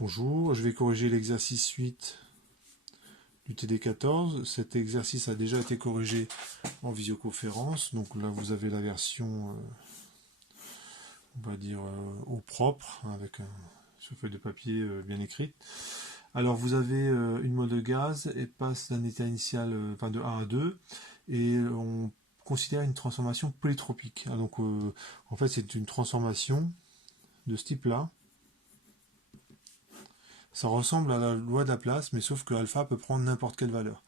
Bonjour, je vais corriger l'exercice 8 du TD14. Cet exercice a déjà été corrigé en visioconférence. Donc là, vous avez la version, on va dire, au propre, avec sur feuille de papier bien écrite. Alors, vous avez une mole de gaz et passe d'un état initial de 1 à 2. Et on considère une transformation polytropique. Donc, en fait, c'est une transformation de ce type-là. Ça ressemble à la loi de Laplace, mais sauf que alpha peut prendre n'importe quelle valeur.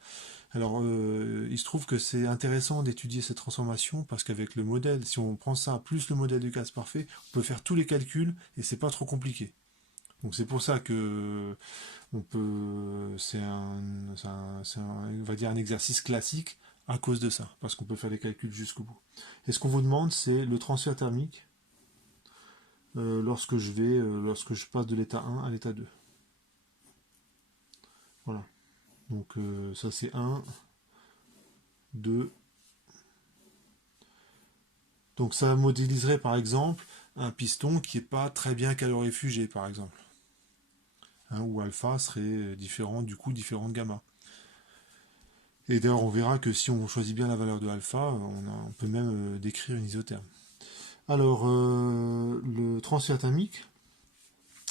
Alors, il se trouve que c'est intéressant d'étudier cette transformation parce qu'avec le modèle, si on prend ça plus le modèle du gaz parfait, on peut faire tous les calculs et c'est pas trop compliqué. Donc c'est pour ça que on peut, on va dire un exercice classique à cause de ça, parce qu'on peut faire les calculs jusqu'au bout. Et ce qu'on vous demande, c'est le transfert thermique lorsque je passe de l'état 1 à l'état 2. Voilà. Donc ça c'est 1, 2. Donc ça modéliserait par exemple un piston qui n'est pas très bien calorifugé par exemple. Où alpha serait différent du coup différent de gamma. Et d'ailleurs on verra que si on choisit bien la valeur de alpha, on peut même décrire une isotherme. Alors le transfert thermique,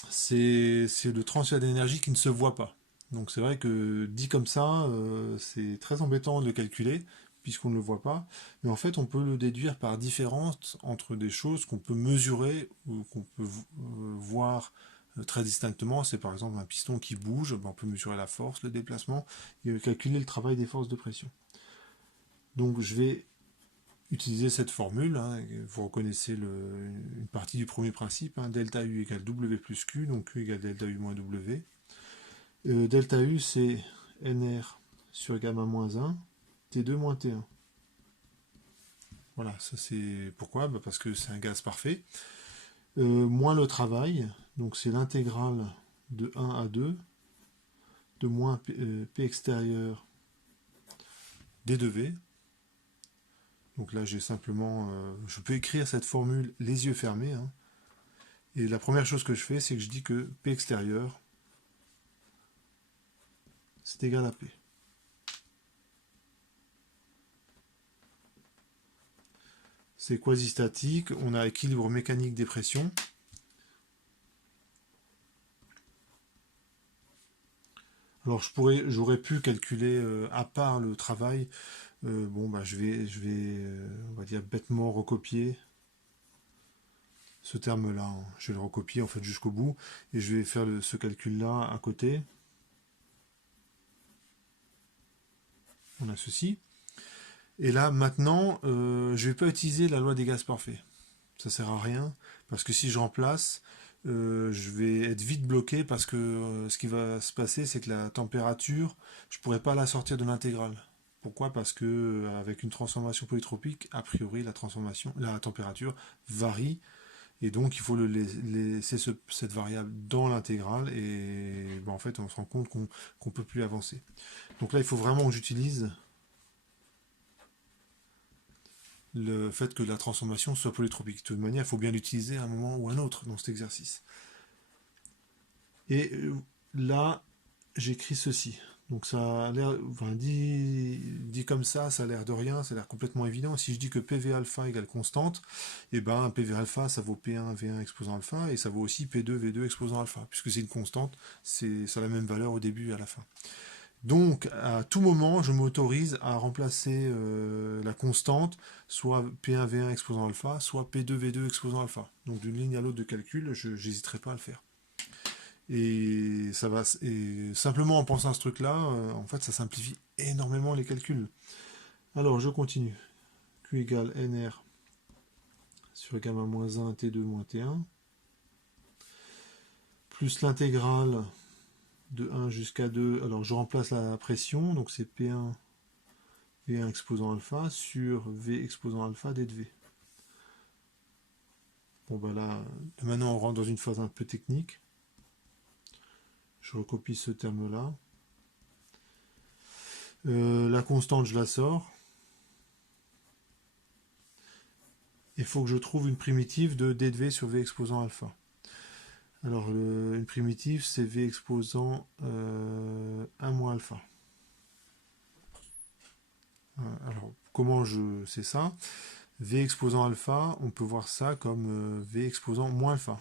c'est le transfert d'énergie qui ne se voit pas. Donc c'est vrai que dit comme ça, c'est très embêtant de le calculer, puisqu'on ne le voit pas. Mais en fait, on peut le déduire par différence entre des choses qu'on peut mesurer ou qu'on peut voir très distinctement. C'est par exemple un piston qui bouge, on peut mesurer la force, le déplacement, et calculer le travail des forces de pression. Donc je vais utiliser cette formule, vous reconnaissez une partie du premier principe, delta U égale W plus Q, donc Q égale delta U moins W. Delta U c'est NR sur gamma moins 1, T2 moins T1. Voilà, ça c'est pourquoi, parce que c'est un gaz parfait. Moins le travail, donc c'est l'intégrale de 1 à 2, de moins P extérieur D de V. Donc là j'ai simplement, je peux écrire cette formule les yeux fermés. Et la première chose que je fais, c'est que je dis que P extérieur, c'est égal à P. C'est quasi-statique, on a équilibre mécanique des pressions. Alors j'aurais pu calculer à part le travail. Je vais, on va dire bêtement recopier ce terme-là. Je vais le recopier en fait jusqu'au bout et je vais faire ce calcul-là à côté. On a ceci. Et là maintenant, je vais pas utiliser la loi des gaz parfaits. Ça sert à rien parce que si je remplace, je vais être vite bloqué parce que ce qui va se passer, c'est que la température, je pourrais pas la sortir de l'intégrale. Pourquoi? Parce que avec une transformation polytropique, a priori la température varie et donc il faut laisser cette variable dans l'intégrale et en fait on se rend compte qu'on peut plus avancer. Donc là il faut vraiment que j'utilise le fait que la transformation soit polytropique. De toute manière, il faut bien l'utiliser à un moment ou à un autre dans cet exercice. Et là, j'écris ceci. Donc ça a l'air, dit comme ça a l'air de rien, ça a l'air complètement évident. Si je dis que PV alpha égale constante, et ben PV alpha ça vaut P1 V1 exposant alpha et ça vaut aussi P2 V2 exposant alpha. Puisque c'est une constante, ça a la même valeur au début et à la fin. Donc, à tout moment, je m'autorise à remplacer la constante, soit P1 V1 exposant alpha, soit P2 V2 exposant alpha. Donc, d'une ligne à l'autre de calcul, je n'hésiterai pas à le faire. Et ça va. Et simplement en pensant à ce truc-là, en fait, ça simplifie énormément les calculs. Alors, je continue. Q égale NR sur gamma moins 1 T2 moins T1 plus l'intégrale de 1 jusqu'à 2. Alors, je remplace la pression, donc c'est P1 V1 exposant alpha sur V exposant alpha d de V. Bon ben là, maintenant on rentre dans une phase un peu technique. Je recopie ce terme-là. La constante, je la sors. Il faut que je trouve une primitive de d de V sur V exposant alpha. Alors, une primitive, c'est V exposant 1 moins alpha. Alors, comment je sais ça? V exposant alpha, on peut voir ça comme V exposant moins alpha.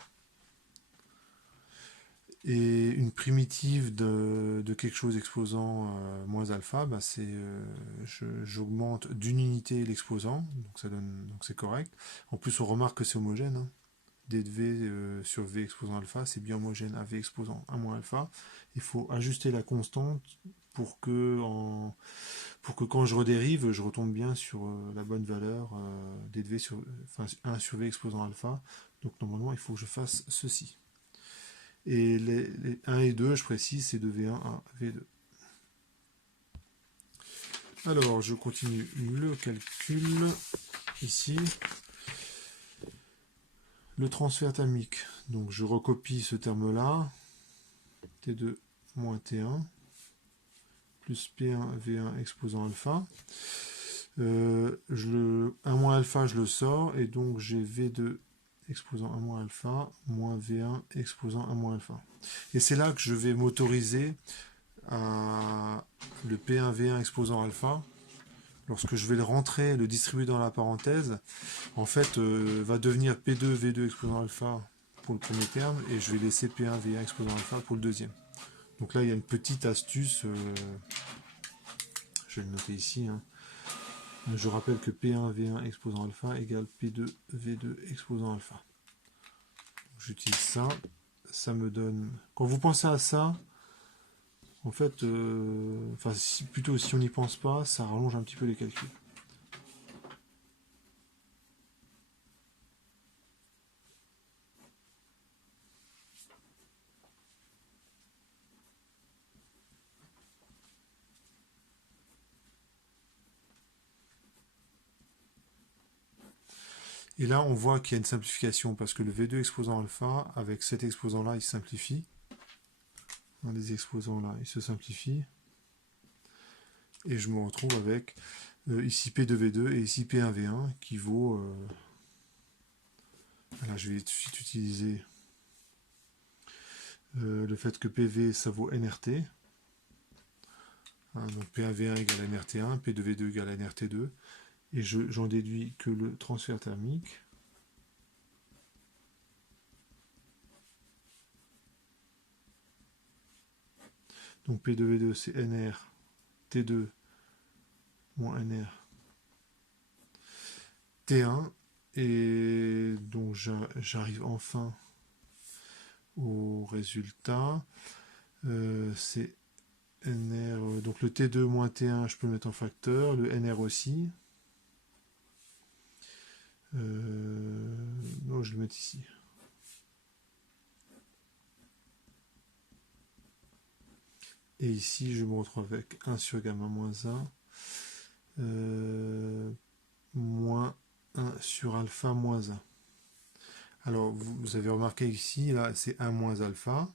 Et une primitive de quelque chose exposant moins alpha, bah j'augmente d'une unité l'exposant, donc c'est correct. En plus, on remarque que c'est homogène, hein. D de V sur V exposant alpha, c'est bien homogène à V exposant 1 moins alpha. Il faut ajuster la constante pour que quand je redérive, je retombe bien sur la bonne valeur D de V sur, enfin, 1 sur V exposant alpha. Donc normalement, il faut que je fasse ceci. Et les 1 et 2, je précise, c'est de V1 à V2. Alors, je continue le calcul ici. Le transfert thermique. Donc, je recopie ce terme-là. T2 moins T1 plus P1 V1 exposant alpha. 1 moins alpha, je le sors. Et donc, j'ai V2 exposant 1 moins alpha moins V1 exposant 1 moins alpha. Et c'est là que je vais m'autoriser à le P1V1 exposant alpha. Lorsque je vais le rentrer, le distribuer dans la parenthèse, en fait, va devenir P2V2 exposant alpha pour le premier terme, et je vais laisser P1V1 exposant alpha pour le deuxième. Donc là, il y a une petite astuce, je vais le noter ici, hein. Je rappelle que P1V1 exposant alpha égale P2V2 exposant alpha. J'utilise ça, ça me donne... Quand vous pensez à ça, en fait, plutôt si on n'y pense pas, ça rallonge un petit peu les calculs. Et là, on voit qu'il y a une simplification parce que le V2 exposant alpha, avec cet exposant-là, il se simplifie. Les exposants là, ils se simplifient. Et je me retrouve avec ici P2V2 et ici P1V1 qui vaut... là, je vais tout de suite utiliser le fait que PV, ça vaut NRT. Hein, donc P1V1 égale NRT1, P2V2 égale NRT2. Et j'en déduis que le transfert thermique... Donc P2V2, c'est NR T2 moins NR T1. Et donc j'arrive enfin au résultat. C'est NR, donc le T2 moins T1, je peux le mettre en facteur, le NR aussi. Non, je vais le mettre ici. Et ici, je me retrouve avec 1 sur gamma moins 1, moins 1 sur alpha moins 1. Alors, vous avez remarqué ici, là, c'est 1 moins alpha.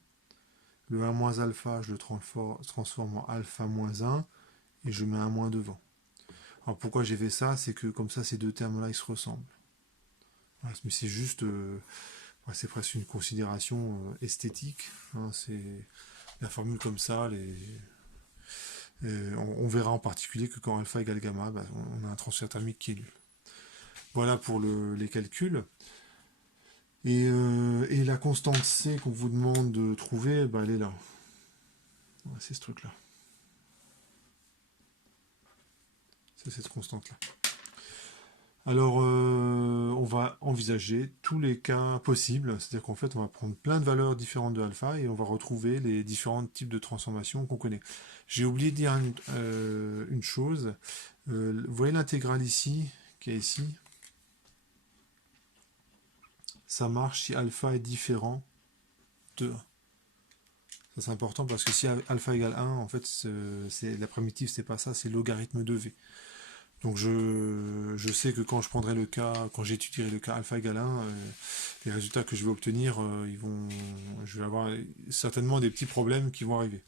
Le 1 moins alpha, je le transforme en alpha moins 1, et je mets un moins devant. Alors, pourquoi j'ai fait ça? C'est que comme ça, ces deux termes-là, ils se ressemblent. Voilà, mais c'est juste... c'est presque une considération esthétique. Hein, c'est la formule comme ça, on verra en particulier que quand alpha égale gamma, bah, on a un transfert thermique qui est nul. Voilà pour les calculs. Et la constante C qu'on vous demande de trouver, bah, elle est là. C'est ce truc-là. C'est cette constante-là. Alors, on va envisager tous les cas possibles, c'est-à-dire qu'en fait, on va prendre plein de valeurs différentes de alpha et on va retrouver les différents types de transformations qu'on connaît. J'ai oublié de dire une chose. Vous voyez l'intégrale ici, qui est ici? Ça marche si alpha est différent de 1. Ça c'est important parce que si alpha égale 1, en fait, la primitive, c'est pas ça, c'est logarithme de V. Donc je sais que quand je prendrai le cas, quand j'étudierai le cas alpha égale 1, les résultats que je vais obtenir, je vais avoir certainement des petits problèmes qui vont arriver.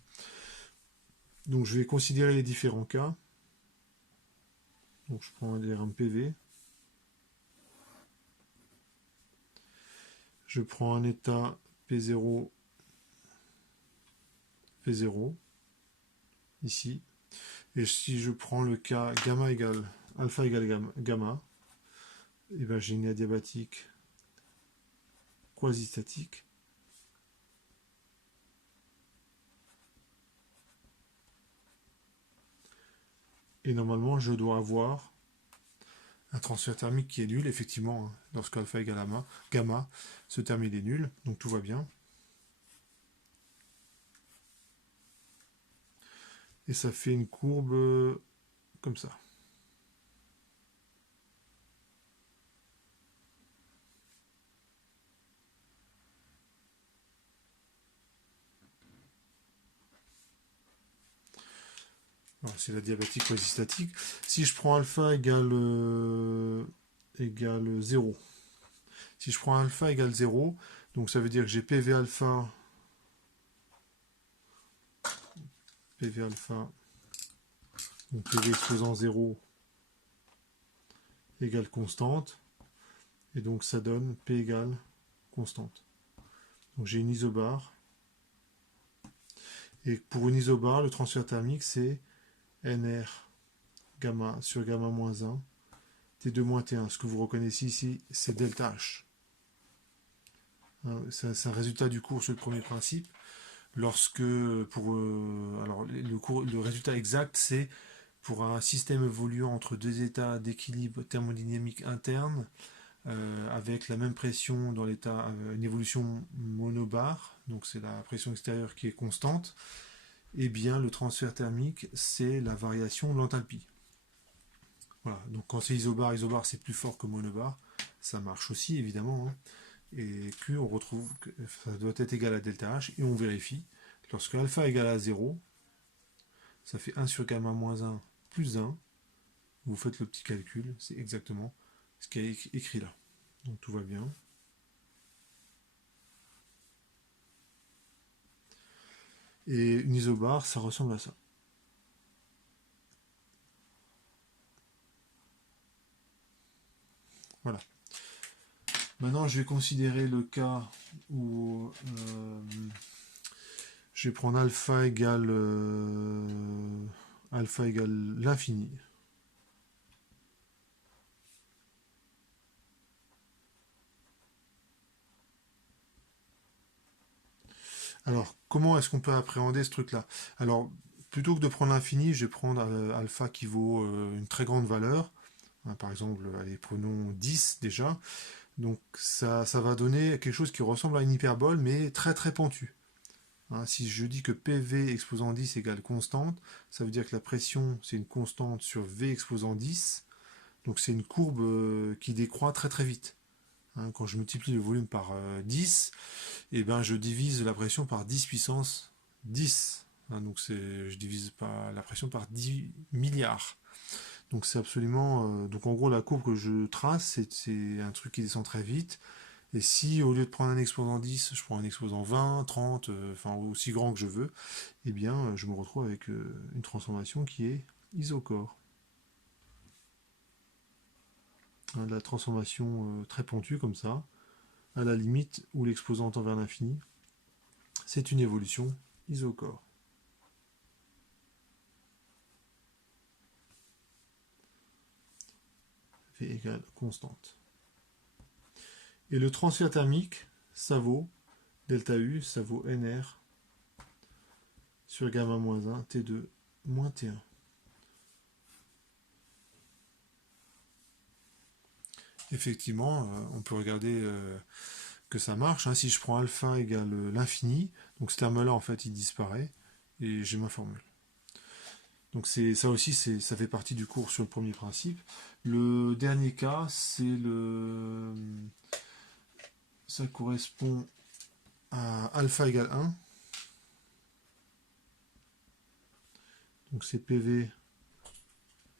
Donc je vais considérer les différents cas. Donc je prends un diagramme PV. Je prends un état P0 fait 0, ici. Et si je prends le cas gamma égale alpha égale gamma, et ben j'ai une adiabatique quasi-statique. Et normalement, je dois avoir un transfert thermique qui est nul, effectivement, hein, lorsque alpha égale gamma, ce terme il est nul, donc tout va bien. Et ça fait une courbe comme ça. C'est la diabatique quasi-statique. Si je prends alpha égale 0, si je prends alpha égale 0, donc ça veut dire que j'ai PV alpha, donc PV exposant 0 égale constante, et donc ça donne P égale constante. Donc j'ai une isobare, et pour une isobare, le transfert thermique c'est NR gamma sur gamma moins 1, T2 moins T1. Ce que vous reconnaissez ici, c'est delta H. C'est un résultat du cours sur le premier principe. Lorsque, le résultat exact, c'est pour un système évoluant entre deux états d'équilibre thermodynamique interne, avec la même pression dans l'état, une évolution monobar, donc c'est la pression extérieure qui est constante, et bien le transfert thermique, c'est la variation de l'enthalpie. Voilà, donc quand c'est isobar c'est plus fort que monobar, ça marche aussi évidemment, hein. Et Q, on retrouve que ça doit être égal à delta H, et on vérifie. Lorsque alpha égale à 0, ça fait 1 sur gamma moins 1 plus 1. Vous faites le petit calcul, c'est exactement ce qui est écrit là. Donc tout va bien. Et une isobare, ça ressemble à ça. Voilà. Maintenant, je vais considérer le cas où je vais prendre alpha égale l'infini. Alors, comment est-ce qu'on peut appréhender ce truc-là? Alors, plutôt que de prendre l'infini, je vais prendre alpha qui vaut une très grande valeur. Par exemple, allez, prenons 10 déjà. Donc, ça va donner quelque chose qui ressemble à une hyperbole, mais très très pentue. Si je dis que PV exposant 10 égale constante, ça veut dire que la pression, c'est une constante sur V exposant 10. Donc, c'est une courbe qui décroît très très vite. Quand je multiplie le volume par 10, et ben je divise la pression par 10 puissance 10. Donc je divise pas la pression par 10 milliards. Donc c'est absolument... donc en gros la courbe que je trace, c'est un truc qui descend très vite. Et si au lieu de prendre un exposant 10, je prends un exposant 20, 30, enfin aussi grand que je veux, eh bien je me retrouve avec une transformation qui est isochore. La transformation très pentue comme ça, à la limite où l'exposant tend vers l'infini, c'est une évolution isochore. V égale constante. Et le transfert thermique, ça vaut delta U, ça vaut NR sur gamma moins 1, T2 moins T1. Effectivement, on peut regarder que ça marche. Si je prends alpha égale l'infini, donc ce terme-là, en fait, il disparaît, et j'ai ma formule. Donc ça aussi, ça fait partie du cours sur le premier principe. Le dernier cas, ça correspond à alpha égale 1. Donc c'est PV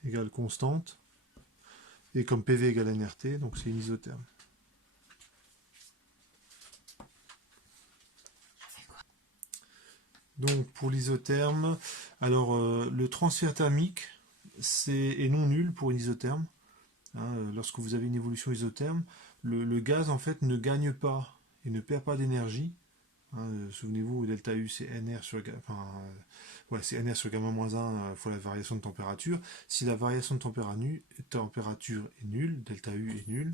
égale constante. Et comme PV égale NRT, donc c'est une isotherme. Donc pour l'isotherme, alors le transfert thermique est non nul pour une isotherme. Lorsque vous avez une évolution isotherme, le gaz en fait ne gagne pas et ne perd pas d'énergie Hein, souvenez-vous, delta U c'est NR sur, ouais, c'est NR sur gamma moins 1 fois la variation de température. Si la variation de température est nulle, delta U est nul,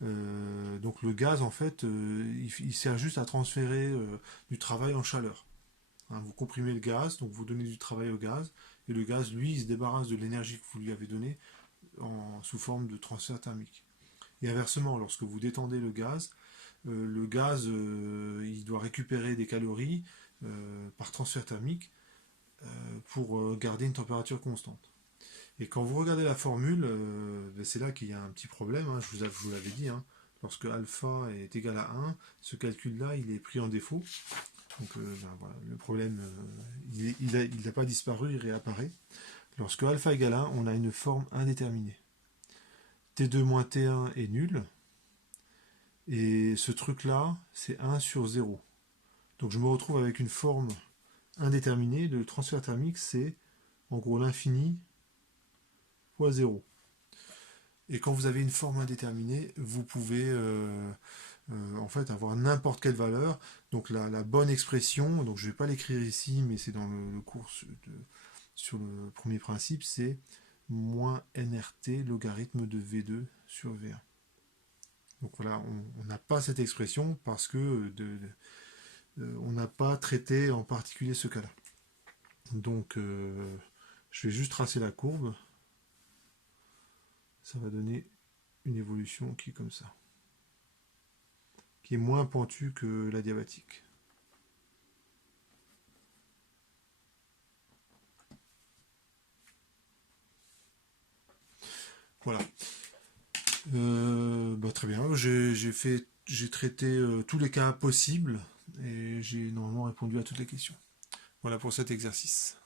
donc le gaz en fait il sert juste à transférer du travail en chaleur. Hein, vous comprimez le gaz, donc vous donnez du travail au gaz, et le gaz lui il se débarrasse de l'énergie que vous lui avez donnée sous forme de transfert thermique. Et inversement, lorsque vous détendez le gaz il doit récupérer des calories par transfert thermique pour garder une température constante. Et quand vous regardez la formule, c'est là qu'il y a un petit problème, hein, je vous l'avais dit, hein, lorsque alpha est égal à 1, ce calcul-là, il est pris en défaut. Donc voilà, le problème, il n'a pas disparu, il réapparaît. Lorsque alpha égale 1, on a une forme indéterminée. T2 moins T1 est nul, et ce truc-là, c'est 1 sur 0. Donc je me retrouve avec une forme indéterminée. Le transfert thermique, c'est en gros l'infini fois 0. Et quand vous avez une forme indéterminée, vous pouvez en fait avoir n'importe quelle valeur. Donc la bonne expression, donc je ne vais pas l'écrire ici, mais c'est dans le cours sur le premier principe, c'est moins nRT logarithme de V2 sur V1. Donc voilà, on n'a pas cette expression parce que on n'a pas traité en particulier ce cas-là. Donc je vais juste tracer la courbe. Ça va donner une évolution qui est comme ça, qui est moins pentue que la diabatique. Voilà. Très bien. J'ai traité tous les cas possibles et j'ai normalement répondu à toutes les questions. Voilà pour cet exercice.